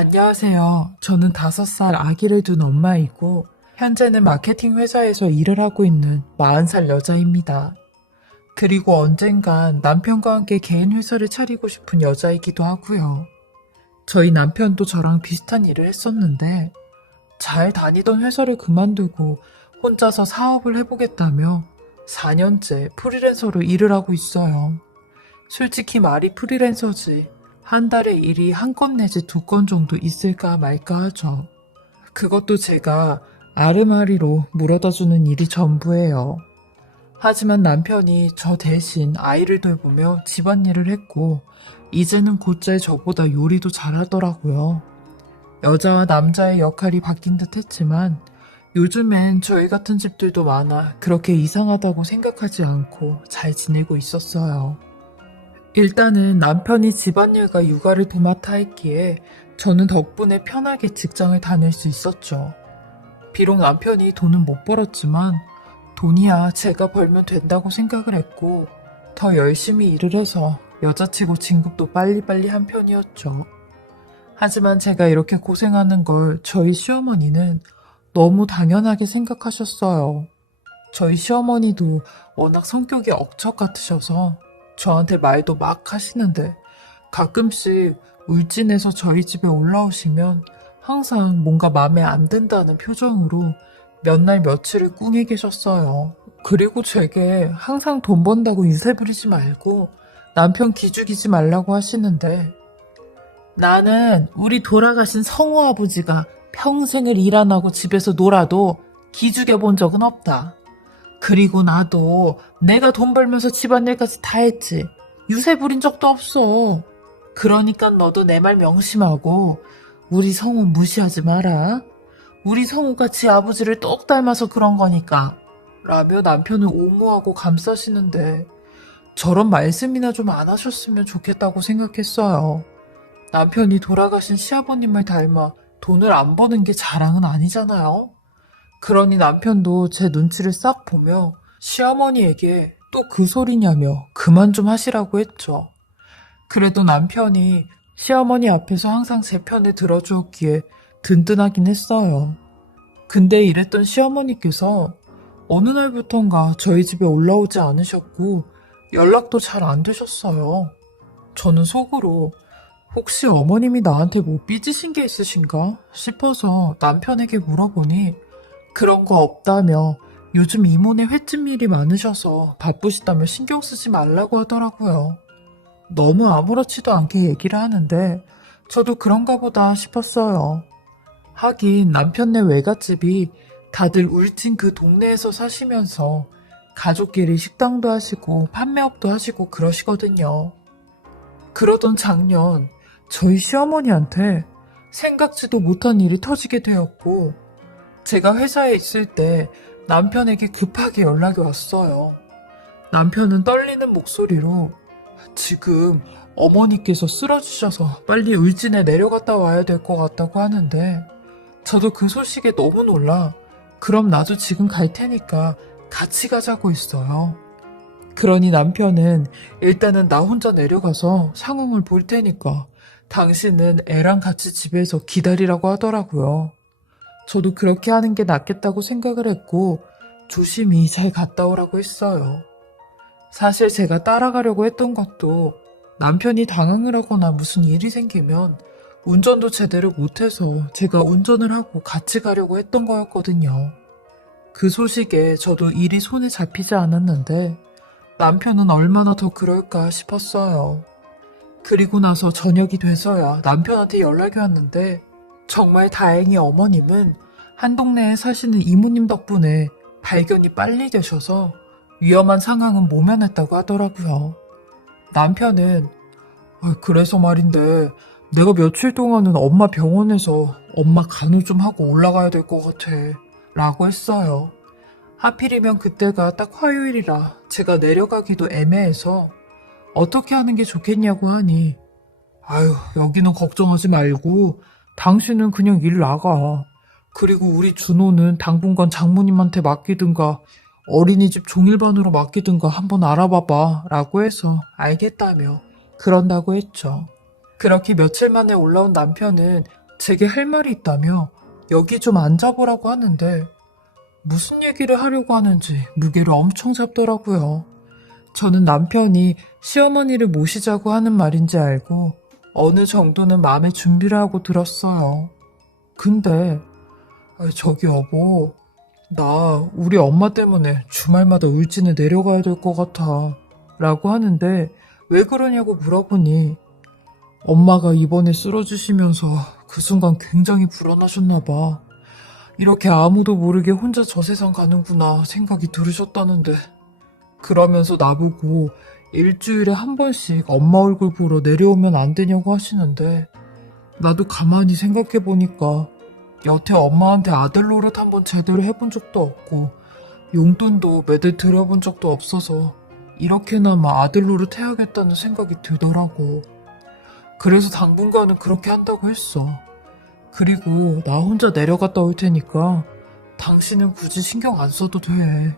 안녕하세요. 저는 5살 아기를 둔 엄마이고, 현재는 마케팅 회사에서 일을 하고 있는 40살 여자입니다. 그리고 언젠간 남편과 함께 개인 회사를 차리고 싶은 여자이기도 하고요. 저희 남편도 저랑 비슷한 일을 했었는데, 잘 다니던 회사를 그만두고 혼자서 사업을 해보겠다며 4년째 프리랜서로 일을 하고 있어요. 솔직히 말이 프리랜서지. 한 달에 일이 1건 내지 2건 정도 있을까 말까 하죠. 그것도 제가 아르마리로 물어다 주는 일이 전부예요. 하지만 남편이 저 대신 아이를 돌보며 집안일을 했고, 이제는 곧잘 저보다 요리도 잘하더라고요. 여자와 남자의 역할이 바뀐 듯 했지만, 요즘엔 저희 같은 집들도 많아 그렇게 이상하다고 생각하지 않고 잘 지내고 있었어요. 일단은 남편이 집안일과 육아를 도맡아 했기에 저는 덕분에 편하게 직장을 다닐 수 있었죠. 비록 남편이 돈은 못 벌었지만 돈이야 제가 벌면 된다고 생각을 했고 더 열심히 일을 해서 여자치고 진급도 빨리빨리 한 편이었죠. 하지만 제가 이렇게 고생하는 걸 저희 시어머니는 너무 당연하게 생각하셨어요. 저희 시어머니도 워낙 성격이 억척 같으셔서 저한테 말도 막 하시는데 가끔씩 울진에서 저희 집에 올라오시면 항상 뭔가 마음에 안 든다는 표정으로 몇 날 며칠을 꿍해 계셨어요. 그리고 제게 항상 돈 번다고 유세 부리지 말고 남편 기죽이지 말라고 하시는데 나는 우리 돌아가신 성우 아버지가 평생을 일 안 하고 집에서 놀아도 기죽여 본 적은 없다. 그리고 나도 내가 돈 벌면서 집안일까지 다 했지. 유세 부린 적도 없어. 그러니까 너도 내 말 명심하고 우리 성우 무시하지 마라. 우리 성우가 지 아버지를 똑 닮아서 그런 거니까. 라며 남편을 옹호하고 감싸시는데 저런 말씀이나 좀 안 하셨으면 좋겠다고 생각했어요. 남편이 돌아가신 시아버님을 닮아 돈을 안 버는 게 자랑은 아니잖아요. 그러니 남편도 제 눈치를 싹 보며 시어머니에게 또 그 소리냐며 그만 좀 하시라고 했죠. 그래도 남편이 시어머니 앞에서 항상 제 편을 들어주었기에 든든하긴 했어요. 근데 이랬던 시어머니께서 어느 날부턴가 저희 집에 올라오지 않으셨고 연락도 잘 안 되셨어요. 저는 속으로 혹시 어머님이 나한테 뭐 삐지신 게 있으신가 싶어서 남편에게 물어보니 그런 거 없다며 요즘 이모네 횟집 일이 많으셔서 바쁘시다며 신경 쓰지 말라고 하더라고요. 너무 아무렇지도 않게 얘기를 하는데 저도 그런가 보다 싶었어요. 하긴 남편네 외갓집이 다들 울진 그 동네에서 사시면서 가족끼리 식당도 하시고 판매업도 하시고 그러시거든요. 그러던 작년 저희 시어머니한테 생각지도 못한 일이 터지게 되었고 제가 회사에 있을 때 남편에게 급하게 연락이 왔어요. 남편은 떨리는 목소리로 지금 어머니께서 쓰러지셔서 빨리 울진에 내려갔다 와야 될 것 같다고 하는데 저도 그 소식에 너무 놀라 그럼 나도 지금 갈 테니까 같이 가자고 했어요. 그러니 남편은 일단은 나 혼자 내려가서 상황을 볼 테니까 당신은 애랑 같이 집에서 기다리라고 하더라고요. 저도 그렇게 하는 게 낫겠다고 생각을 했고 조심히 잘 갔다 오라고 했어요. 사실 제가 따라가려고 했던 것도 남편이 당황을 하거나 무슨 일이 생기면 운전도 제대로 못해서 제가 운전을 하고 같이 가려고 했던 거였거든요. 그 소식에 저도 일이 손에 잡히지 않았는데 남편은 얼마나 더 그럴까 싶었어요. 그리고 나서 저녁이 돼서야 남편한테 연락이 왔는데 정말 다행히 어머님은 한 동네에 사시는 이모님 덕분에 발견이 빨리 되셔서 위험한 상황은 모면했다고 하더라고요. 남편은 그래서 말인데 내가 며칠 동안은 엄마 병원에서 엄마 간호 좀 하고 올라가야 될 것 같아 라고 했어요. 하필이면 그때가 딱 화요일이라 제가 내려가기도 애매해서 어떻게 하는 게 좋겠냐고 하니 여기는 걱정하지 말고 당신은 그냥 일 나가. 그리고 우리 준호는 당분간 장모님한테 맡기든가 어린이집 종일반으로 맡기든가 한번 알아봐봐 라고 해서 알겠다며 그런다고 했죠. 그렇게 며칠 만에 올라온 남편은 제게 할 말이 있다며 여기 좀 앉아보라고 하는데 무슨 얘기를 하려고 하는지 무게를 엄청 잡더라고요. 저는 남편이 시어머니를 모시자고 하는 말인지 알고 어느 정도는 마음의 준비를 하고 들었어요. 근데 저기 여보, 나 우리 엄마 때문에 주말마다 울진에 내려가야 될 것 같아 라고 하는데 왜 그러냐고 물어보니 엄마가 이번에 쓰러지시면서 그 순간 굉장히 불안하셨나 봐. 이렇게 아무도 모르게 혼자 저 세상 가는구나 생각이 들으셨다는데 그러면서 나보고 일주일에 한 번씩 엄마 얼굴 보러 내려오면 안 되냐고 하시는데 나도 가만히 생각해보니까 여태 엄마한테 아들 노릇 한번 제대로 해본 적도 없고 용돈도 매달 들여본 적도 없어서 이렇게나마 아들 노릇 해야겠다는 생각이 들더라고. 그래서 당분간은 그렇게 한다고 했어. 그리고 나 혼자 내려갔다 올 테니까 당신은 굳이 신경 안 써도 돼.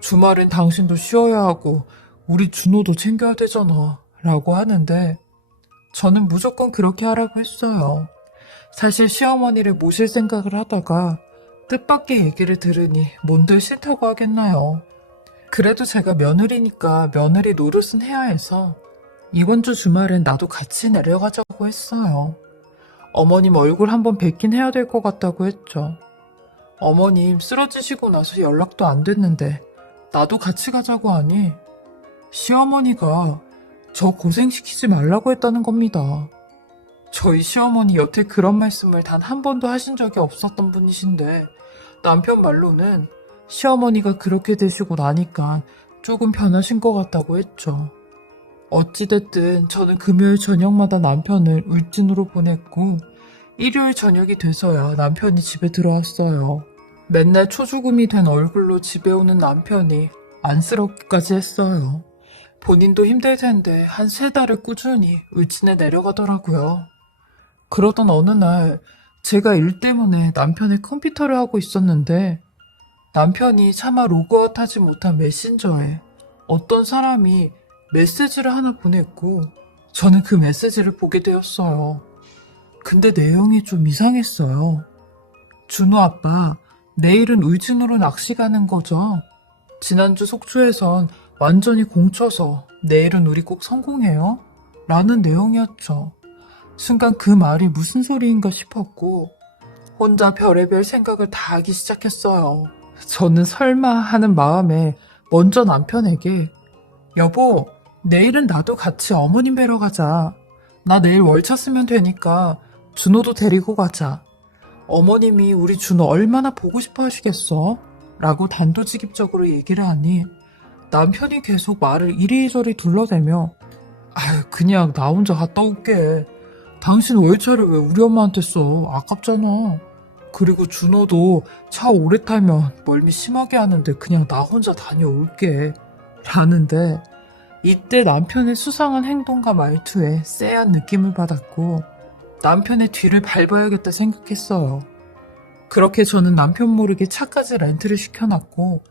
주말엔 당신도 쉬어야 하고 우리 준호도 챙겨야 되잖아 라고 하는데 저는 무조건 그렇게 하라고 했어요. 사실 시어머니를 모실 생각을 하다가 뜻밖의 얘기를 들으니 뭔들 싫다고 하겠나요. 그래도 제가 며느리니까 며느리 노릇은 해야 해서 이번 주 주말엔 나도 같이 내려가자고 했어요. 어머님 얼굴 한번 뵙긴 해야 될 것 같다고 했죠. 어머님 쓰러지시고 나서 연락도 안 됐는데 나도 같이 가자고 하니 시어머니가 저 고생시키지 말라고 했다는 겁니다. 저희 시어머니 여태 그런 말씀을 단 한 번도 하신 적이 없었던 분이신데 남편 말로는 시어머니가 그렇게 되시고 나니까 조금 변하신 것 같다고 했죠. 어찌됐든 저는 금요일 저녁마다 남편을 울진으로 보냈고 일요일 저녁이 돼서야 남편이 집에 들어왔어요. 맨날 초죽음이 된 얼굴로 집에 오는 남편이 안쓰럽기까지 했어요. 본인도 힘들 텐데 한 3달을 꾸준히 울진에 내려가더라고요. 그러던 어느 날 제가 일 때문에 남편의 컴퓨터를 하고 있었는데 남편이 차마 로그아웃하지 못한 메신저에 어떤 사람이 메시지를 하나 보냈고 저는 그 메시지를 보게 되었어요. 근데 내용이 좀 이상했어요. 준호 아빠, 내일은 울진으로 낚시 가는 거죠? 지난주 속초에선 완전히 공쳐서 내일은 우리 꼭 성공해요? 라는 내용이었죠. 순간 그 말이 무슨 소리인가 싶었고 혼자 별의별 생각을 다 하기 시작했어요. 저는 설마 하는 마음에 먼저 남편에게 여보, 내일은 나도 같이 어머님 뵈러 가자. 나 내일 월차 쓰면 되니까 준호도 데리고 가자. 어머님이 우리 준호 얼마나 보고 싶어 하시겠어? 라고 단도직입적으로 얘기를 하니 남편이 계속 말을 이리저리 둘러대며 그냥 나 혼자 갔다 올게. 당신 월차를 왜 우리 엄마한테 써? 아깝잖아. 그리고 준호도 차 오래 타면 멀미 심하게 하는데 그냥 나 혼자 다녀올게. 라는데 이때 남편의 수상한 행동과 말투에 쎄한 느낌을 받았고 남편의 뒤를 밟아야겠다 생각했어요. 그렇게 저는 남편 모르게 차까지 렌트를 시켜놨고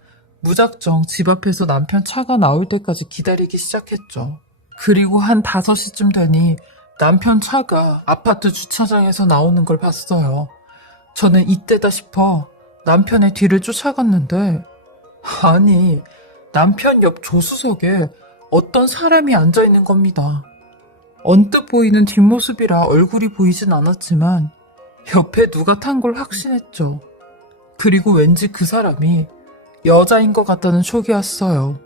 무작정 집 앞에서 남편 차가 나올 때까지 기다리기 시작했죠. 그리고 한 5시쯤 되니 남편 차가 아파트 주차장에서 나오는 걸 봤어요. 저는 이때다 싶어 남편의 뒤를 쫓아갔는데 아니 남편 옆 조수석에 어떤 사람이 앉아있는 겁니다. 언뜻 보이는 뒷모습이라 얼굴이 보이진 않았지만 옆에 누가 탄 걸 확신했죠. 그리고 왠지 그 사람이 여자인 것 같다는 촉이 왔어요.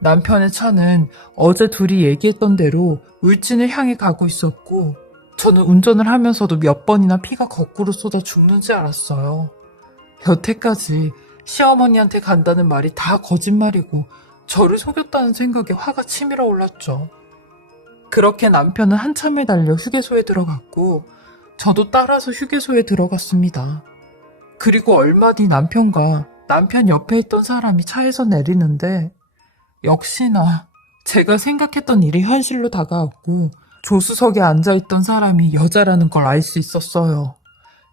남편의 차는 어제 둘이 얘기했던 대로 울진을 향해 가고 있었고 저는 운전을 하면서도 몇 번이나 피가 거꾸로 쏟아 죽는지 알았어요. 여태까지 시어머니한테 간다는 말이 다 거짓말이고 저를 속였다는 생각에 화가 치밀어 올랐죠. 그렇게 남편은 한참을 달려 휴게소에 들어갔고 저도 따라서 휴게소에 들어갔습니다. 그리고 얼마 뒤 남편과 남편 옆에 있던 사람이 차에서 내리는데 역시나 제가 생각했던 일이 현실로 다가왔고 조수석에 앉아있던 사람이 여자라는 걸 알 수 있었어요.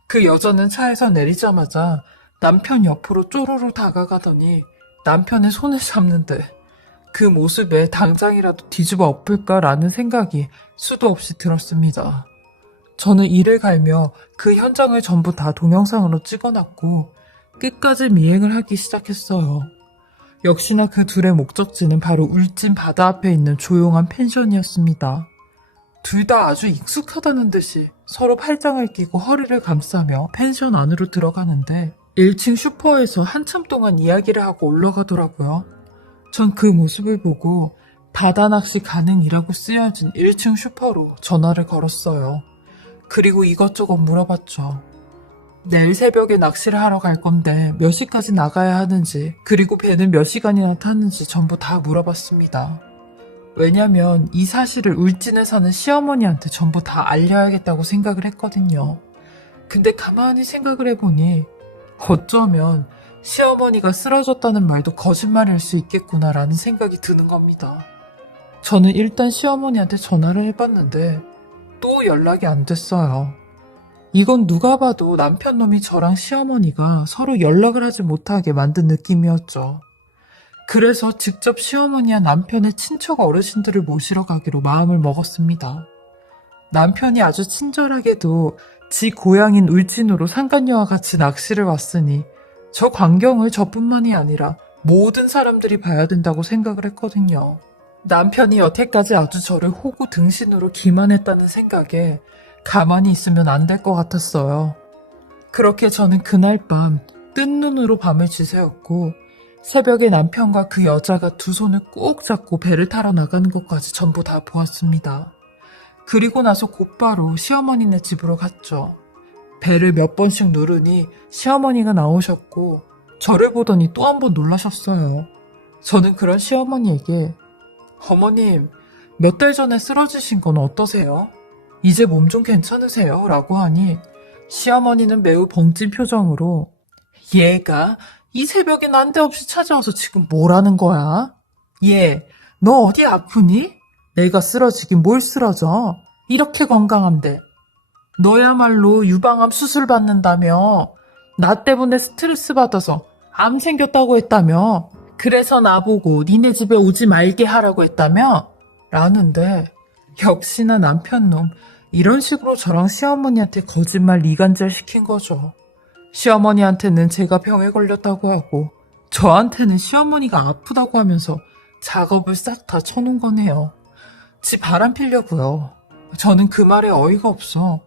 그 여자는 차에서 내리자마자 남편 옆으로 쪼로로 다가가더니 남편의 손을 잡는데 그 모습에 당장이라도 뒤집어 엎을까라는 생각이 수도 없이 들었습니다. 저는 이를 갈며 그 현장을 전부 다 동영상으로 찍어놨고 끝까지 미행을 하기 시작했어요. 역시나 그 둘의 목적지는 바로 울진 바다 앞에 있는 조용한 펜션이었습니다. 둘 다 아주 익숙하다는 듯이 서로 팔짱을 끼고 허리를 감싸며 펜션 안으로 들어가는데 1층 슈퍼에서 한참 동안 이야기를 하고 올라가더라고요. 전 그 모습을 보고 바다 낚시 가능이라고 쓰여진 1층 슈퍼로 전화를 걸었어요. 그리고 이것저것 물어봤죠. 내일 새벽에 낚시를 하러 갈 건데 몇 시까지 나가야 하는지, 그리고 배는 몇 시간이나 타는지 전부 다 물어봤습니다. 왜냐면 이 사실을 울진에 사는 시어머니한테 전부 다 알려야겠다고 생각을 했거든요. 근데 가만히 생각을 해보니 어쩌면 시어머니가 쓰러졌다는 말도 거짓말일 수 있겠구나라는 생각이 드는 겁니다. 저는 일단 시어머니한테 전화를 해봤는데 또 연락이 안 됐어요. 이건 누가 봐도 남편 놈이 저랑 시어머니가 서로 연락을 하지 못하게 만든 느낌이었죠. 그래서 직접 시어머니와 남편의 친척 어르신들을 모시러 가기로 마음을 먹었습니다. 남편이 아주 친절하게도 지 고향인 울진으로 상간녀와 같이 낚시를 왔으니 저 광경을 저뿐만이 아니라 모든 사람들이 봐야 된다고 생각을 했거든요. 남편이 여태까지 아주 저를 호구 등신으로 기만했다는 생각에 가만히 있으면 안 될 것 같았어요. 그렇게 저는 그날 밤 뜬 눈으로 밤을 지새웠고 새벽에 남편과 그 여자가 두 손을 꼭 잡고 배를 타러 나가는 것까지 전부 다 보았습니다. 그리고 나서 곧바로 시어머니네 집으로 갔죠. 배를 몇 번씩 누르니 시어머니가 나오셨고 저를 보더니 또 한 번 놀라셨어요. 저는 그런 시어머니에게 어머님, 몇 달 전에 쓰러지신 건 어떠세요? 이제 몸 좀 괜찮으세요? 라고 하니 시어머니는 매우 벙찐 표정으로 얘가 이 새벽에 난데없이 찾아와서 지금 뭐라는 거야? 얘, 너 어디 아프니? 내가 쓰러지긴 뭘 쓰러져? 이렇게 건강한데. 너야말로 유방암 수술 받는다며. 나 때문에 스트레스 받아서 암 생겼다고 했다며. 그래서 나보고 니네 집에 오지 말게 하라고 했다며? 라는데 역시나 남편놈 이런 식으로 저랑 시어머니한테 거짓말 이간질 시킨 거죠. 시어머니한테는 제가 병에 걸렸다고 하고 저한테는 시어머니가 아프다고 하면서 작업을 싹 다 쳐놓은 거네요. 지 바람 피려고요. 저는 그 말에 어이가 없어.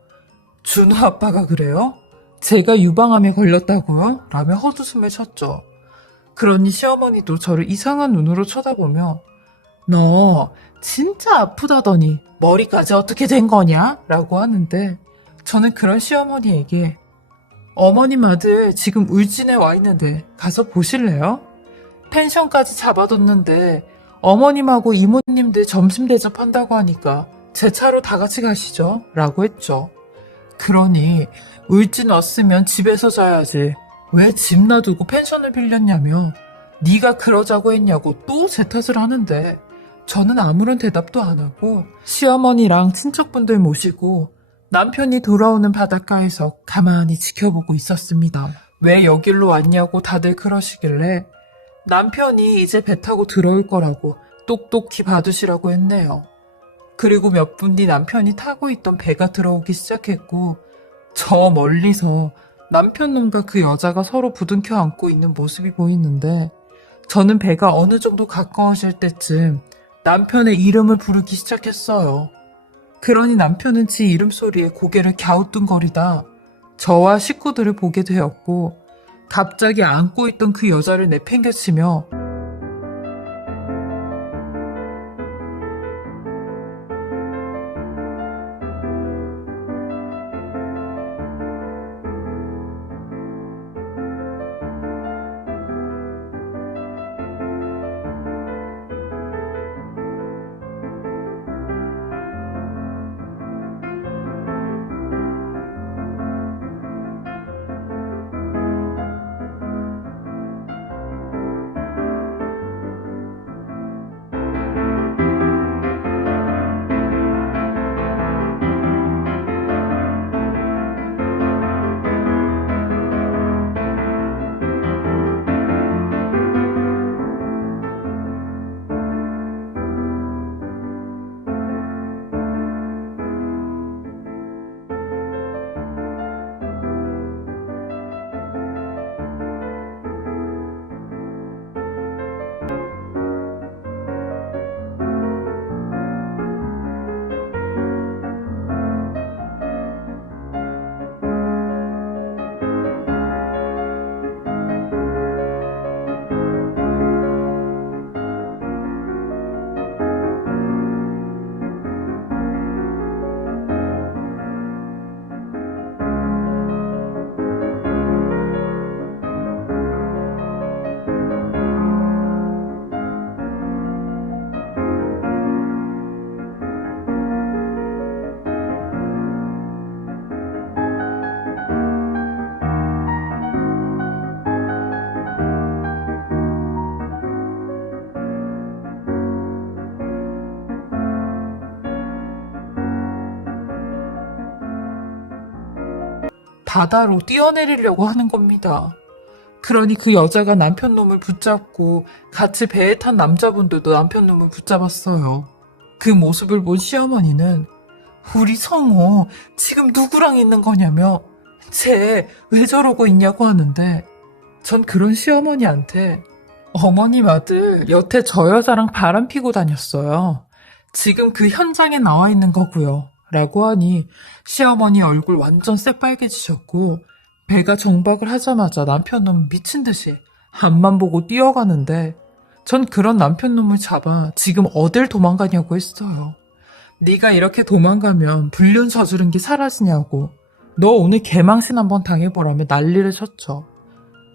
준우 아빠가 그래요? 제가 유방암에 걸렸다고요? 라며 헛웃음을 쳤죠. 그러니 시어머니도 저를 이상한 눈으로 쳐다보며 너 진짜 아프다더니 머리까지 어떻게 된 거냐? 라고 하는데 저는 그런 시어머니에게 어머님 아들 지금 울진에 와 있는데 가서 보실래요? 펜션까지 잡아뒀는데 어머님하고 이모님들 점심 대접한다고 하니까 제 차로 다 같이 가시죠. 라고 했죠. 그러니 울진 왔으면 집에서 자야지. 왜 집 놔두고 펜션을 빌렸냐며 네가 그러자고 했냐고 또 제 탓을 하는데 저는 아무런 대답도 안 하고 시어머니랑 친척분들 모시고 남편이 돌아오는 바닷가에서 가만히 지켜보고 있었습니다. 왜 여길로 왔냐고 다들 그러시길래 남편이 이제 배 타고 들어올 거라고 똑똑히 봐두시라고 했네요. 그리고 몇 분 뒤 남편이 타고 있던 배가 들어오기 시작했고 저 멀리서 남편놈과 그 여자가 서로 부둥켜 안고 있는 모습이 보이는데 저는 배가 어느 정도 가까워질 때쯤 남편의 이름을 부르기 시작했어요. 그러니 남편은 지 이름 소리에 고개를 갸우뚱거리다 저와 식구들을 보게 되었고 갑자기 안고 있던 그 여자를 내팽개치며 바다로 뛰어내리려고 하는 겁니다. 그러니 그 여자가 남편 놈을 붙잡고 같이 배에 탄 남자분들도 남편 놈을 붙잡았어요. 그 모습을 본 시어머니는 우리 성호 지금 누구랑 있는 거냐며 쟤 왜 저러고 있냐고 하는데 전 그런 시어머니한테 어머님 아들 여태 저 여자랑 바람 피고 다녔어요. 지금 그 현장에 나와 있는 거고요. 라고 하니 시어머니 얼굴 완전 새빨개지셨고 배가 정박을 하자마자 남편놈 미친 듯이 앞만 보고 뛰어가는데 전 그런 남편놈을 잡아 지금 어딜 도망가냐고 했어요. 네가 이렇게 도망가면 불륜 저지른 게 사라지냐고 너 오늘 개망신 한번 당해보라며 난리를 쳤죠.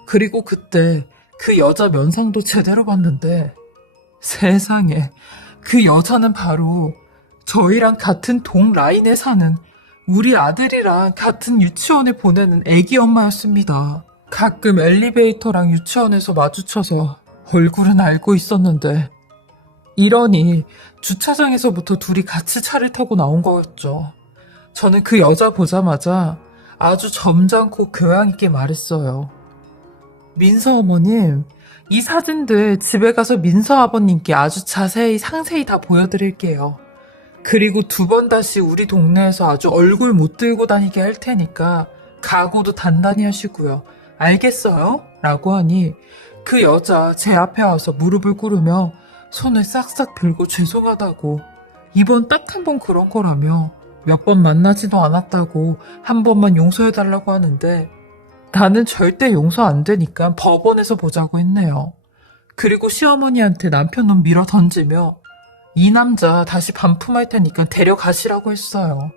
그리고 그때 그 여자 면상도 제대로 봤는데 세상에 그 여자는 바로 저희랑 같은 동 라인에 사는 우리 아들이랑 같은 유치원에 보내는 애기 엄마였습니다. 가끔 엘리베이터랑 유치원에서 마주쳐서 얼굴은 알고 있었는데 이러니 주차장에서부터 둘이 같이 차를 타고 나온 거였죠. 저는 그 여자 보자마자 아주 점잖고 교양 있게 말했어요. 민서 어머님, 이 사진들 집에 가서 민서 아버님께 아주 자세히 상세히 다 보여드릴게요. 그리고 2번 다시 우리 동네에서 아주 얼굴 못 들고 다니게 할 테니까 각오도 단단히 하시고요. 알겠어요? 라고 하니 그 여자 제 앞에 와서 무릎을 꿇으며 손을 싹싹 빌고 죄송하다고 이번 딱 한 번 그런 거라며 몇 번 만나지도 않았다고 한 번만 용서해달라고 하는데 나는 절대 용서 안 되니까 법원에서 보자고 했네요. 그리고 시어머니한테 남편은 밀어 던지며 이 남자 다시 반품할 테니까 데려가시라고 했어요.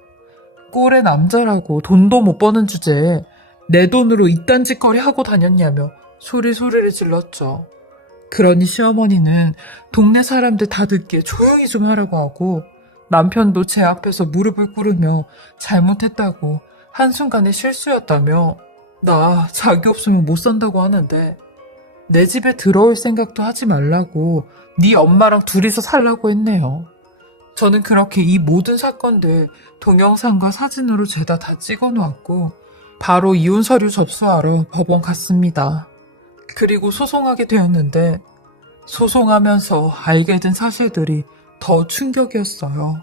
꼴의 남자라고 돈도 못 버는 주제에 내 돈으로 이딴 짓거리 하고 다녔냐며 소리를 질렀죠. 그러니 시어머니는 동네 사람들 다 듣게 조용히 좀 하라고 하고 남편도 제 앞에서 무릎을 꿇으며 잘못했다고 한순간의 실수였다며 나 자기 없으면 못 산다고 하는데 내 집에 들어올 생각도 하지 말라고 네 엄마랑 둘이서 살라고 했네요. 저는 그렇게 이 모든 사건들 동영상과 사진으로 죄다 다 찍어놓았고 바로 이혼 서류 접수하러 법원 갔습니다. 그리고 소송하게 되었는데 소송하면서 알게 된 사실들이 더 충격이었어요.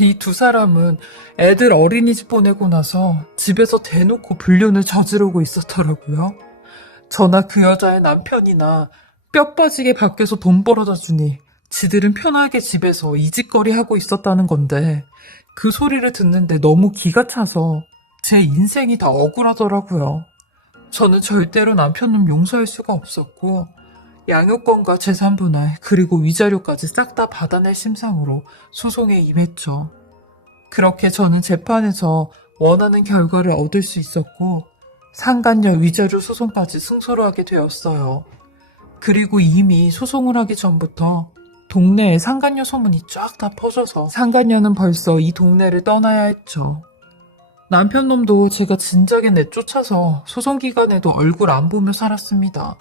이 2사람은 애들 어린이집 보내고 나서 집에서 대놓고 불륜을 저지르고 있었더라고요. 저나 그 여자의 남편이나 뼈 빠지게 밖에서 돈 벌어다 주니 지들은 편하게 집에서 이짓거리 하고 있었다는 건데 그 소리를 듣는데 너무 기가 차서 제 인생이 다 억울하더라고요. 저는 절대로 남편은 용서할 수가 없었고 양육권과 재산분할 그리고 위자료까지 싹 다 받아낼 심상으로 소송에 임했죠. 그렇게 저는 재판에서 원하는 결과를 얻을 수 있었고 상간녀 위자료 소송까지 승소를 하게 되었어요. 그리고 이미 소송을 하기 전부터 동네에 상간녀 소문이 쫙 다 퍼져서 상간녀는 벌써 이 동네를 떠나야 했죠. 남편놈도 제가 진작에 내쫓아서 소송 기간에도 얼굴 안 보며 살았습니다.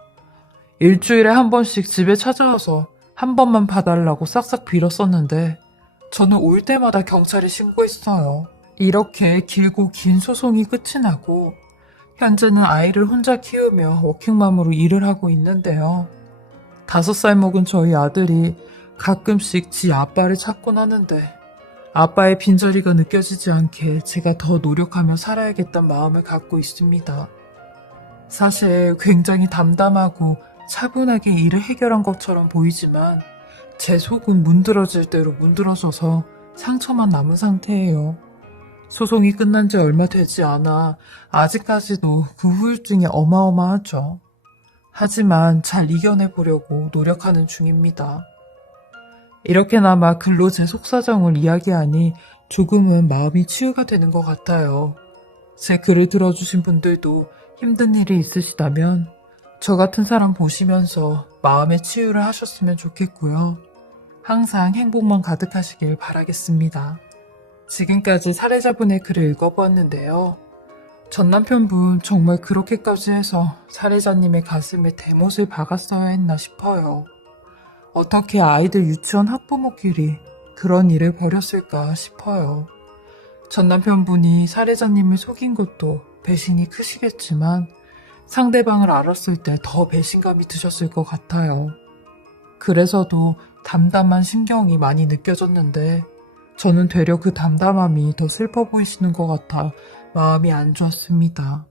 일주일에 한 번씩 집에 찾아와서 한 번만 봐달라고 싹싹 빌었었는데 저는 올 때마다 경찰에 신고했어요. 이렇게 길고 긴 소송이 끝이 나고 현재는 아이를 혼자 키우며 워킹맘으로 일을 하고 있는데요. 5살 먹은 저희 아들이 가끔씩 지 아빠를 찾곤 하는데 아빠의 빈자리가 느껴지지 않게 제가 더 노력하며 살아야겠다는 마음을 갖고 있습니다. 사실 굉장히 담담하고 차분하게 일을 해결한 것처럼 보이지만 제 속은 문드러질 대로 문드러져서 상처만 남은 상태예요. 소송이 끝난 지 얼마 되지 않아 아직까지도 그 후유증이 어마어마하죠. 하지만 잘 이겨내보려고 노력하는 중입니다. 이렇게나마 글로 제 속사정을 이야기하니 조금은 마음이 치유가 되는 것 같아요. 제 글을 들어주신 분들도 힘든 일이 있으시다면 저 같은 사람 보시면서 마음의 치유를 하셨으면 좋겠고요. 항상 행복만 가득하시길 바라겠습니다. 지금까지 살해자분의 글을 읽어보았는데요. 전 남편분 정말 그렇게까지 해서 살해자님의 가슴에 대못을 박았어야 했나 싶어요. 어떻게 아이들 유치원 학부모끼리 그런 일을 벌였을까 싶어요. 전 남편분이 살해자님을 속인 것도 배신이 크시겠지만 상대방을 알았을 때 더 배신감이 드셨을 것 같아요. 그래서도 담담한 심경이 많이 느껴졌는데 저는 되려 그 담담함이 더 슬퍼 보이시는 것 같아 마음이 안 좋았습니다.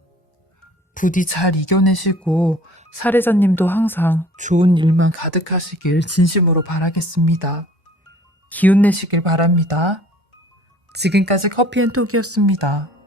부디 잘 이겨내시고 살해자님도 항상 좋은 일만 가득하시길 진심으로 바라겠습니다. 기운 내시길 바랍니다. 지금까지 커피앤톡이었습니다.